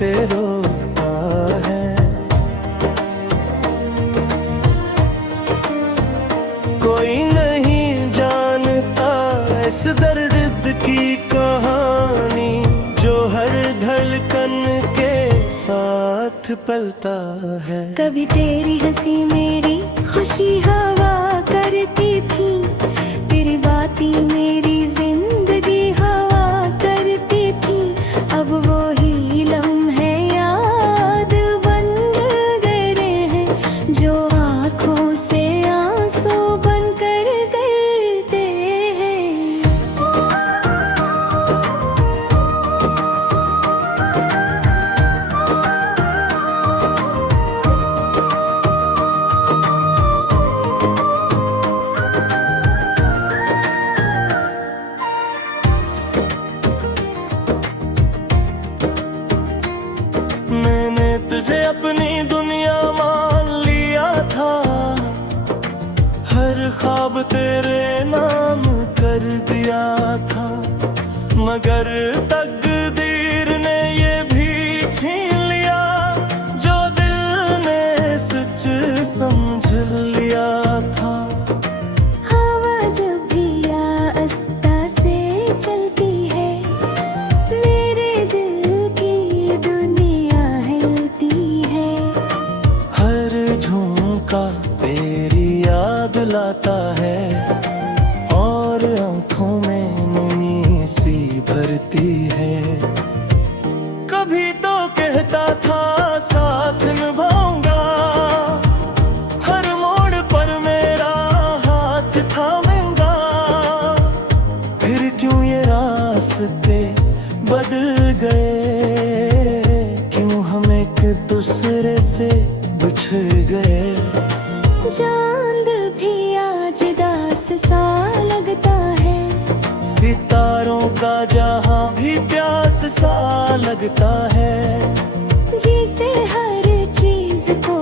कैसे रोता है। कोई नहीं जानता इस दर्द की कहानी, जो हर धड़कन के साथ पलता है। कभी तेरी हंसी मेरी खुशी हवा करती थी, तेरी बातें मेरी जिंदगी हवा करती थी। अब वो ही लम्हे याद बन गए हैं, जो आँखों से आंसू बन कर गिरते हैं। मैंने तुझे अपनी दुनिया मान लिया था, हर ख्वाब तेरे नाम कर दिया था। मगर तकदीर ने ये भी छीन लिया, जो दिल ने सच समझ लिया था। हवा जब भी आस्ता से चलती है, मेरे दिल की दुनिया हिलती है। हर झोंका तेरी याद लाता है, और आंखों में नमी सी भरती है। कभी तो कहता था साथ निभाऊंगा, हर मोड़ पर मेरा हाथ थामेगा। फिर क्यों ये रास्ते बदल गए, क्यों हम एक दूसरे से बिछड़ गए। चांद भी आज दास सा लगता है, सितारों का जहां भी प्यास सा लगता है। जिसे हर चीज को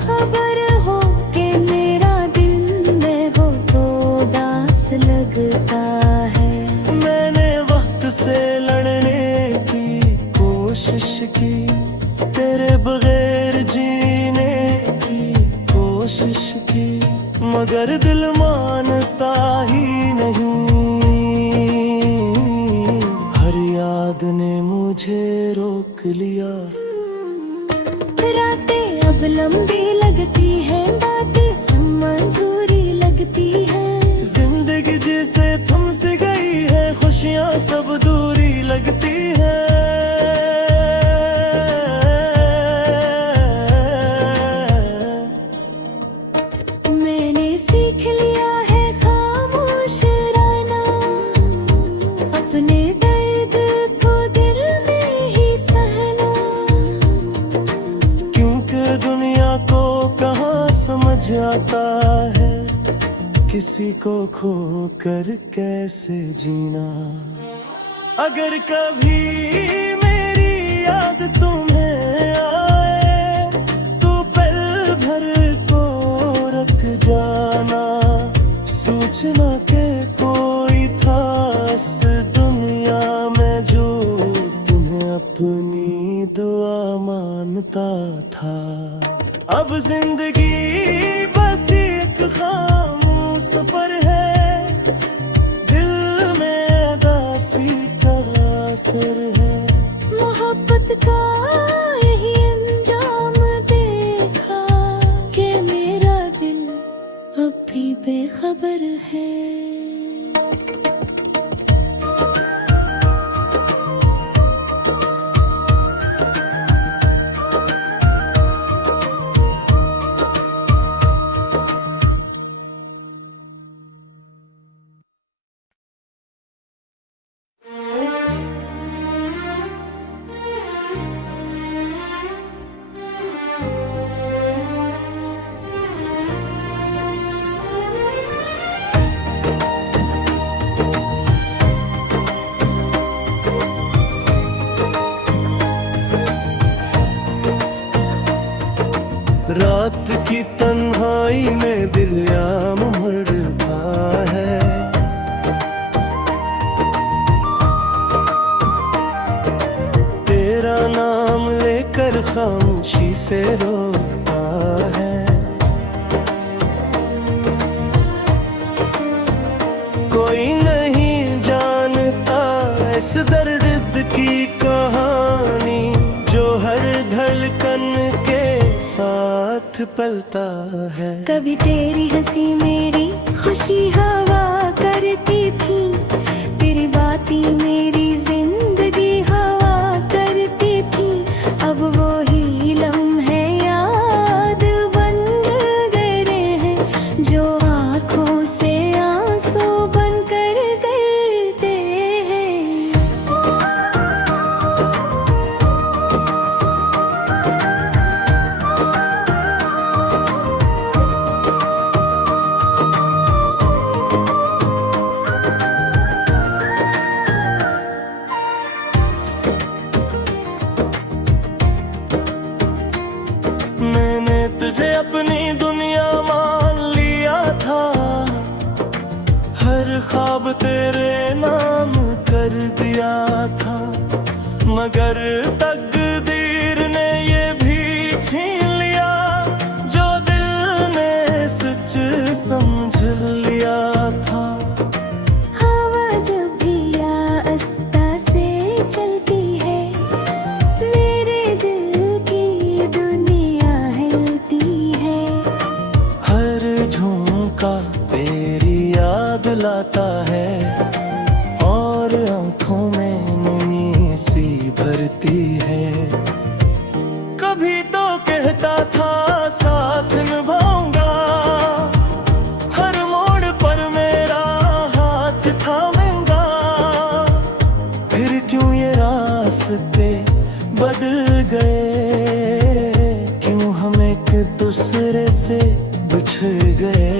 खबर हो कि मेरा दिल में वो तो दास लगता है। मैंने वक्त से लड़ने की कोशिश की, तेरे बगैर जीने की कोशिश की, मगर दिल मानता ही नहीं। हर याद ने मुझे रोक लिया। रातें अब लंबी लगती है, बातें सब मंजूरी लगती है। जिंदगी जिसे तुमसे गई है, खुशियाँ सब दूरी लगती है। मैंने सीख लिया है खामोश रहना, अपने दर्द को दिल में ही सहना। क्योंकि दुनिया को कहाँ समझ आता है, किसी को खो कर कैसे जीना। अगर कभी मेरी याद तुम्हें आए, तो पल भर को रख जाना। सोचना के कोई था इस दुनिया में, जो तुम्हें अपनी दुआ मानता था। अब जिंदगी बस एक खामोश सफर है, दिल में उदासी का असर है। मोहब्बत का यही अंजाम देखा, कि मेरा दिल अब भी बेखबर है। कोई नहीं जानता इस दर्द की कहानी जो हर धड़कन के साथ पलता है। कभी तेरी हंसी मेरी खुशी हवा करती थी, तेरी बातें मेरी जिंदगी हवा करती थी। अब वो ही लम्हे याद बन गए हैं जो आँखों से आंसू बन कर गिरते हैं। मैंने तुझे अपनी दुनिया मान लिया था, हर ख्वाब तेरे नाम कर दिया था। मगर तकदीर ने ये भी छीन लिया जो दिल ने सच समझ लिया था। हवा जब भी आस्ता से चलती है, मेरे दिल की दुनिया हिलती है। हर झोंका तेरी याद लाता है और आंखों में नमी सी भरती है। कभी तो कहता था साथ निभाऊंगा, हर मोड़ पर मेरा हाथ थामेगा। फिर क्यों ये रास्ते बदल गए, क्यों हम एक दूसरे से बिछड़ गए।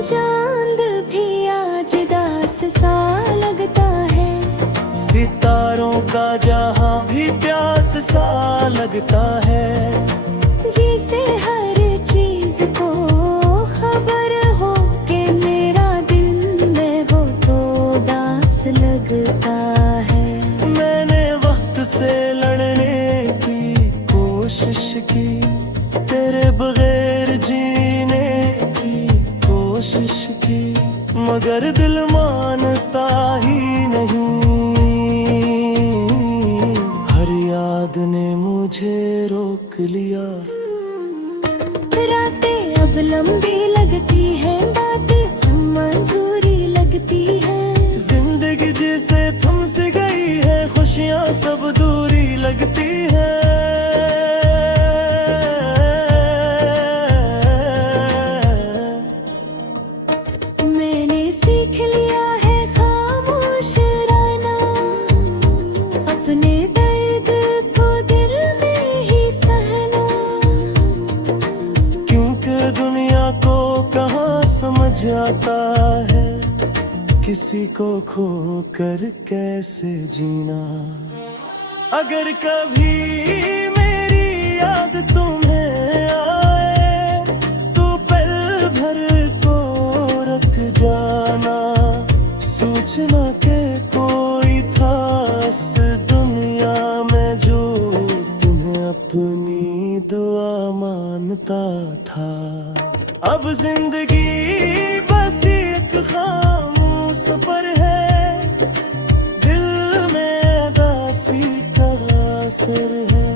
चांद भी आज दास सा लगता है, सितारों का जहां भी प्यास सा लगता है। जिसे हर चीज को खबर हो कि मेरा दिल में वो तो दास लगता है। मैंने वक्त से लड़ने की कोशिश की, तेरे बगैर जीने की कोशिश की, मगर दिल मानता ही नहीं। हर याद ने मुझे रोक लिया। रातें अब लंबी लगती है, बातें समझूरी लगती है। जिंदगी जिसे तुमसे गई है, खुशियाँ सब दूरी लगती है। मैंने सीख लिया है खामोश रहना, अपने दर्द को दिल में ही सहना। क्योंकि दुनिया को कहाँ समझ आता है, किसी को खो कर कैसे जीना। अगर कभी मेरी याद तुम्हें आए तो पल भर को रख जाना। सोचना के कोई था इस दुनिया में जो तुम्हें अपनी दुआ मानता था। अब जिंदगी बस एक खामोश सफर है, दिल में दासी का असर है।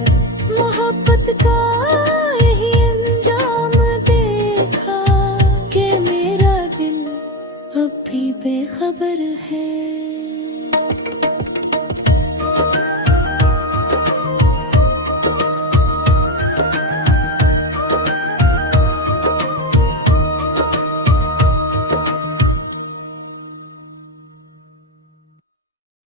मोहब्बत का यही अंजाम देखा कि मेरा दिल अब भी बेखबर है।